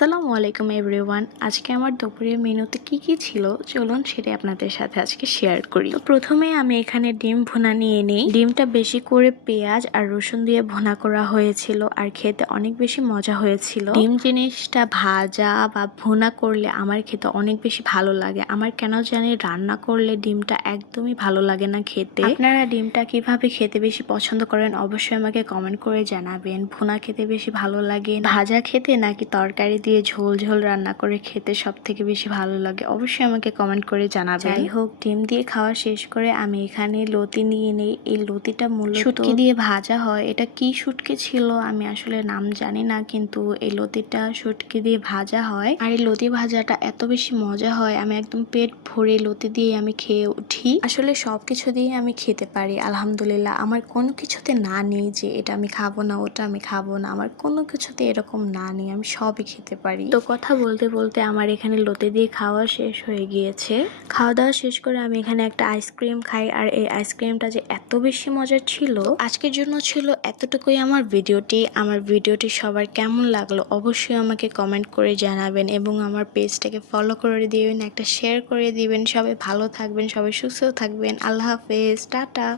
আসসালামু আলাইকুম এভরিওয়ান। আজকে আমার দুপুরের মেনুতে কি ছিল চলুন সেটা আপনাদের সাথে আজকে শেয়ার করি। তো প্রথমে আমি এখানে ডিম ভুনা নিয়ে নিই। ডিমটা বেশি করে পেঁয়াজ আর রসুন দিয়ে ভুনা করা হয়েছিল আর খেতে অনেক বেশি মজা হয়েছিল। ডিম জিনিসটা ভাজা বা ভুনা করলে আমার খেতে অনেক বেশি ভালো লাগে। আমার কেন জানি রান্না করলে ডিমটা একদমই ভালো লাগে না খেতে। আপনারা ডিমটা কিভাবে খেতে বেশি পছন্দ করেন অবশ্যই আমাকে কমেন্ট করে জানাবেন। ভুনা খেতে বেশি ভালো লাগে, ভাজা খেতে নাকি তরকারি দিয়ে ঝোল ঝোল রান্না করে খেতে সব থেকে বেশি ভালো লাগে অবশ্যই আমাকে কমেন্ট করে জানাবেন। যাই হোক, ডিম দিয়ে খাওয়া শেষ করে আমি এখানে লতি নিয়ে নেই। এই লতিটা মূলত শুটকি দিয়ে ভাজা হয়। এটা কি শুটকি ছিল আমি আসলে নাম জানি না, কিন্তু এই লতিটা শুটকি দিয়ে ভাজা হয় আর এই লতি ভাজাটা এত বেশি মজা হয়, আমি একদম পেট ভরে লতি দিয়ে আমি খেয়ে উঠি। আসলে সবকিছু দিয়ে আমি খেতে পারি আলহামদুলিল্লাহ। আমার কোনো কিছুতে না নেই যে এটা আমি খাবো না ওটা আমি খাবো না, আমার কোনো কিছুতে এরকম না নেই, আমি সবই খেতে পারি। তো কথা বলতে বলতে আমার এখানে লতি দিয়ে খাওয়া শেষ হয়ে গিয়েছে। খাওয়া দাওয়া শেষ করে আমি এখানে একটা আইসক্রিম খাই আর এই আইসক্রিমটা যে এত বেশি মজার ছিল। আজকের জন্য ছিল এতটুকুই আমার ভিডিওটি সবার কেমন লাগলো অবশ্যই আমাকে কমেন্ট করে জানাবেন এবং আমার পেজটাকে ফলো করে দিবেন, একটা শেয়ার করে দিবেন। সবাই ভালো থাকবেন, সবাই সুস্থ থাকবেন। আল্লাহ হাফেজ, টাটা।